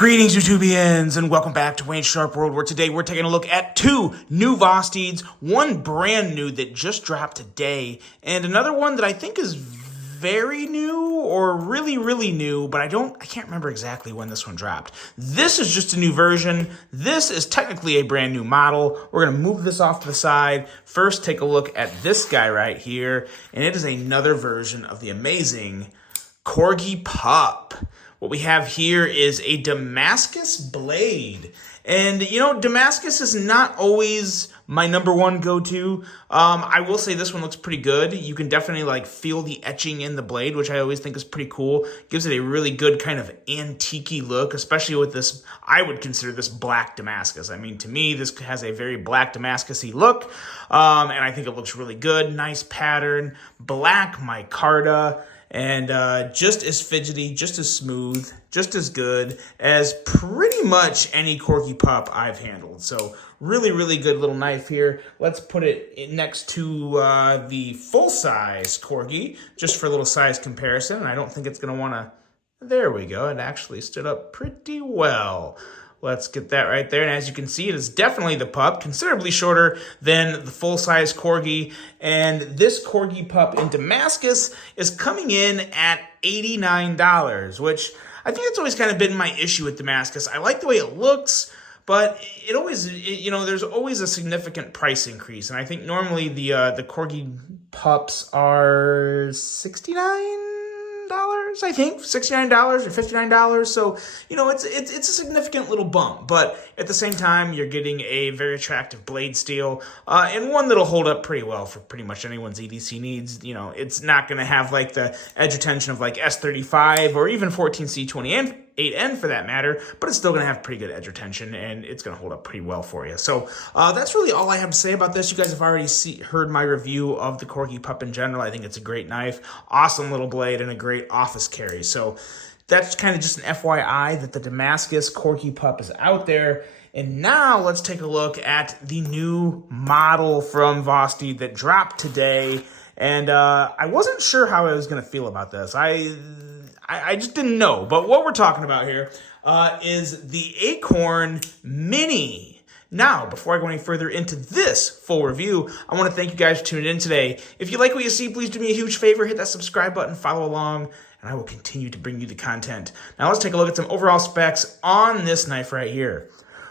Greetings, YouTubians, and welcome back to Wayne Sharp World, where today we're taking a look at two new Vosteeds, one brand new that just dropped today, and another one that I think is very new or really new, but I can't remember exactly when this one dropped. This is just a new version. This is technically a brand new model. We're going to move this off to the side. First, take a look at this guy right here, and it is another version of the amazing Corgi Pup. What we have here is a Damascus blade. And, you know, Damascus is not always my number one go-to. I will say this one looks pretty good. You can definitely, like, feel the etching in the blade, which I always think is pretty cool. Gives it a really good kind of antique-y look, especially with this, I would consider this black Damascus. I mean, to me, this has a very black Damascus-y look, and I think it looks really good. Nice pattern, black micarta. And just as fidgety, just as smooth, just as good as pretty much any Corgi Pup I've handled. So really good little knife here. Let's put it next to the full-size Corgi, just for a little size comparison. And I don't think it's going to want to... There we go. It actually stood up pretty well. Let's get that right there. And as you can see, it is definitely the pup, considerably shorter than the full-size Corgi. And this Corgi Pup in Damascus is coming in at $89, which I think that's always kind of been my issue with Damascus. I like the way it looks, but it always, you know, there's always a significant price increase. And I think normally the Corgi Pups are $69. I think $69 or $59. So, you know, it's a significant little bump, but at the same time, you're getting a very attractive blade steel, and one that'll hold up pretty well for pretty much anyone's EDC needs. You know, it's not going to have like the edge retention of like S35 or even 14C20 and 8N for that matter, but it's still going to have pretty good edge retention, and it's going to hold up pretty well for you. So that's really all I have to say about this. You guys have already heard my review of the Corgi Pup in general. I think it's a great knife, awesome little blade, and a great office carry. So that's kind of just an FYI that the Damascus Corgi Pup is out there. And now let's take a look at the new model from Vosteed that dropped today. And I wasn't sure how I was going to feel about this. I just didn't know. But what we're talking about here is the Acorn Mini. Now, before I go any further into this full review, I want to thank you guys for tuning in today. If you like what you see, please do me a huge favor. Hit that subscribe button, follow along, and I will continue to bring you the content. Now, let's take a look at some overall specs on this knife right here.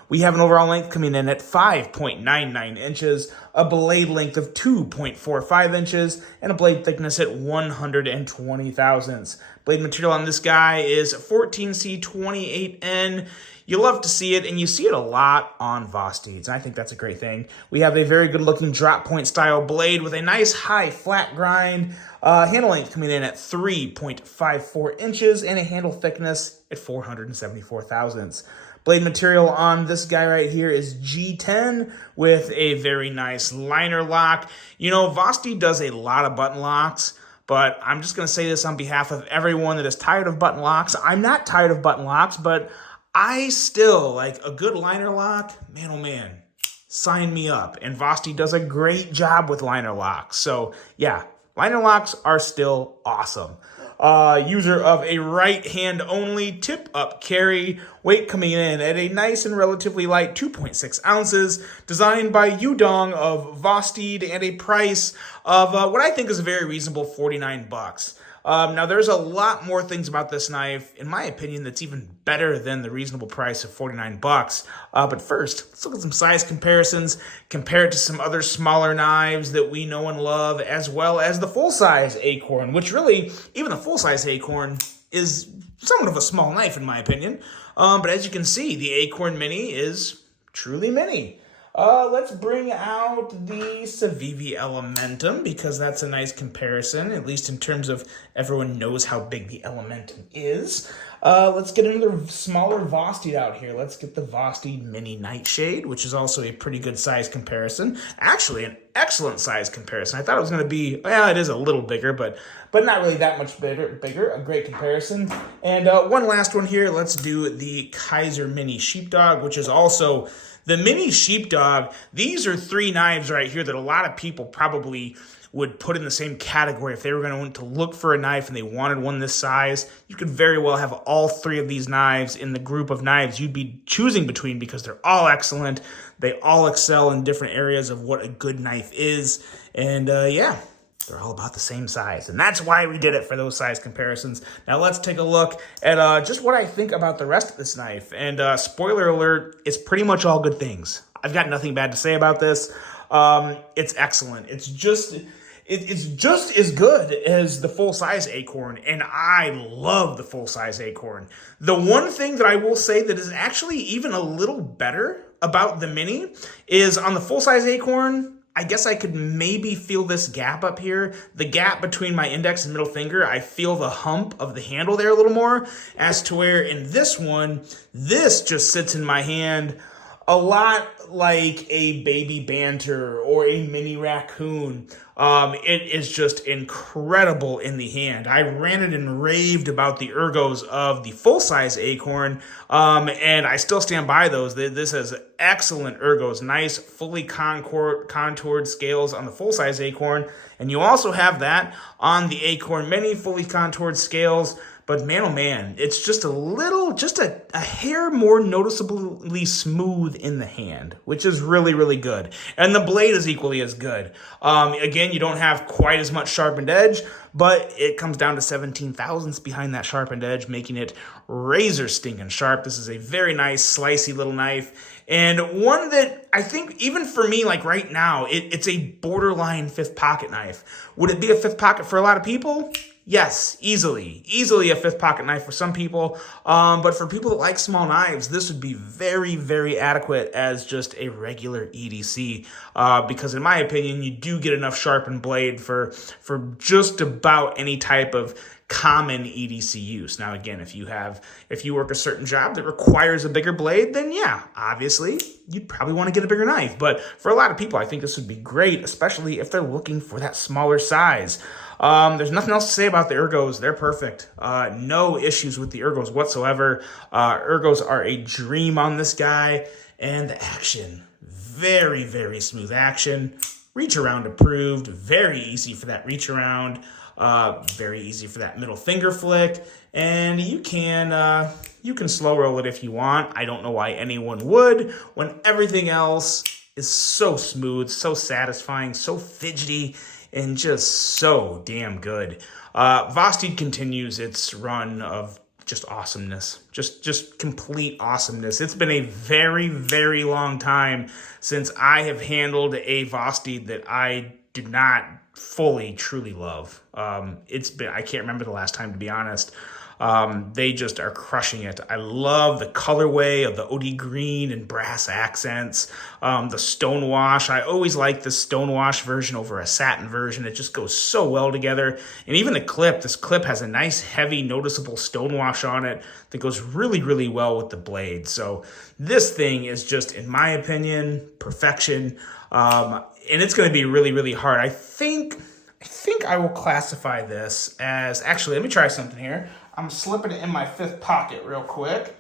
We have an overall length coming in at 5.99 inches, a blade length of 2.45 inches, and a blade thickness at 120 thousandths. Blade material on this guy is 14C28N. You love to see it, and you see it a lot on Vosteeds, and I think that's a great thing. We have a very good-looking drop point style blade with a nice high flat grind, handle length coming in at 3.54 inches, and a handle thickness at 474 thousandths. Blade material on this guy right here is G10 with a very nice liner lock. You know, Vosteed does a lot of button locks, but I'm just going to say this on behalf of everyone that is tired of button locks. I'm not tired of button locks, but I still like a good liner lock. Man, oh man, sign me up. And Vosteed does a great job with liner locks. So yeah, liner locks are still awesome. User of a right hand only tip up carry, weight coming in at a nice and relatively light 2.6 ounces, designed by Yudong of Vosteed, and a price of what I think is a very reasonable $49. Now, there's a lot more things about this knife, in my opinion, that's even better than the reasonable price of $49. But first, let's look at some size comparisons, compare it to some other smaller knives that we know and love, as well as the full-size Acorn, which really, even the full-size Acorn is somewhat of a small knife, in my opinion. But as you can see, the Acorn Mini is truly mini. Let's bring out the Civivi Elementum, because that's a nice comparison, at least in terms of everyone knows how big the Elementum is. Let's get another smaller Vosteed out here. Let's get the Vosteed Mini Nightshade, which is also a pretty good size comparison. Actually, an excellent size comparison. I thought it was going to be, well, it is a little bigger, but not really that much bigger. A great comparison. And one last one here. Let's do the Kaiser Mini Sheepdog, which is also the Mini Sheepdog. These are three knives right here that a lot of people probably would put in the same category. If they were going to look for a knife and they wanted one this size, you could very well have all three of these knives in the group of knives you'd be choosing between, because they're all excellent. They all excel in different areas of what a good knife is. And yeah, they're all about the same size. And that's why we did it, for those size comparisons. Now let's take a look at just what I think about the rest of this knife. And spoiler alert, it's pretty much all good things. I've got nothing bad to say about this. It's excellent. It's just as good as the full-size Acorn, and I love the full-size Acorn. The one thing that I will say that is actually even a little better about the Mini is on the full-size Acorn, I guess I could maybe feel this gap up here. The gap between my index and middle finger, I feel the hump of the handle there a little more, as to where in this one, this just sits in my hand a lot like a baby banter or a mini raccoon. It is just incredible in the hand. I ranted and raved about the ergos of the full-size Acorn, and I still stand by those. This has excellent ergos, nice, fully contoured scales on the full-size Acorn, and you also have that on the Acorn Mini, fully contoured scales. But man, oh man, it's just a hair more noticeably smooth in the hand, which is really, really good. And the blade is equally as good. Again, you don't have quite as much sharpened edge, but it comes down to 17 thousandths behind that sharpened edge, making it razor stinking sharp. This is a very nice, slicey little knife. And one that I think, even for me, like right now, it's a borderline fifth pocket knife. Would it be a fifth pocket for a lot of people? Yes, easily a fifth pocket knife for some people. But for people that like small knives, this would be very, very adequate as just a regular EDC. Because in my opinion, you do get enough sharpened blade for just about any type of common EDC use. Now, again, if you work a certain job that requires a bigger blade, then yeah, obviously you'd probably want to get a bigger knife. But for a lot of people, I think this would be great, especially if they're looking for that smaller size. There's nothing else to say about the ergos. They're perfect. No issues with the ergos whatsoever. Ergos are a dream on this guy. And the action, very, very smooth action. Reach around approved. Very easy for that reach around. Very easy for that middle finger flick. And you can slow roll it if you want. I don't know why anyone would, when everything else is so smooth, so satisfying, so fidgety, and just so damn good. Vosteed continues its run of just awesomeness, just complete awesomeness. It's been a very, very long time since I have handled a Vosteed that I did not fully, truly love. I can't remember the last time, to be honest. They just are crushing it. I love the colorway of the OD green and brass accents. The stonewash. I always like the stonewash version over a satin version. It just goes so well together. And even the clip, this clip has a nice, heavy, noticeable stonewash on it that goes really, really well with the blade. So this thing is just, in my opinion, perfection. And it's going to be really, really hard. I think I will classify this as, actually, let me try something here. I'm slipping it in my fifth pocket real quick.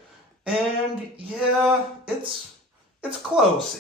And yeah, it's close.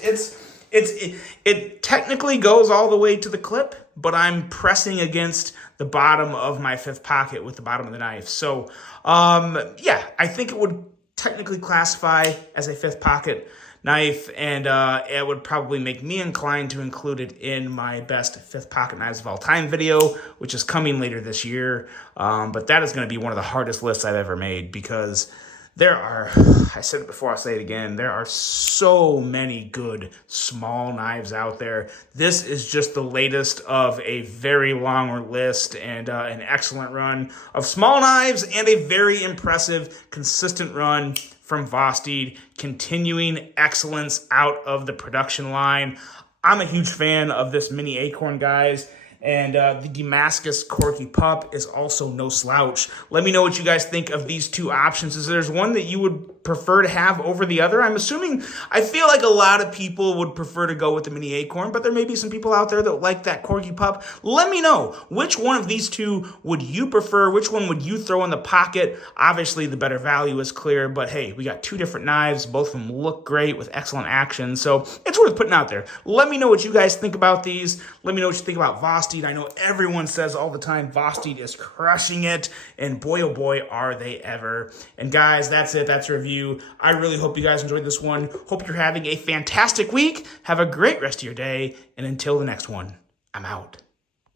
It technically goes all the way to the clip, but I'm pressing against the bottom of my fifth pocket with the bottom of the knife. So yeah, I think it would technically classify as a fifth pocket knife, and it would probably make me inclined to include it in my best fifth pocket knives of all time video, which is coming later this year. But that is going to be one of the hardest lists I've ever made, because there are, I said it before, I'll say it again, there are so many good small knives out there. This is just the latest of a very long list and an excellent run of small knives, and a very impressive, consistent run from Vosteed, continuing excellence out of the production line. I'm a huge fan of this mini Acorn, guys. And the Damascus Corgi Pup is also no slouch. Let me know what you guys think of these two options. Is there's one that you would prefer to have over the other? I feel like a lot of people would prefer to go with the mini acorn, but there may be some people out there that like that Corgi Pup. Let me know, which one of these two would you prefer? Which one would you throw in the pocket? Obviously, the better value is clear, but hey, we got two different knives. Both of them look great with excellent action, so it's worth putting out there. Let me know what you guys think about these. Let me know what you think about Vosteed. I know everyone says all the time Vosteed is crushing it, and boy, oh boy, are they ever. And guys, that's it. That's a review. I really hope you guys enjoyed this one. Hope you're having a fantastic week. Have a great rest of your day. And until the next one, I'm out.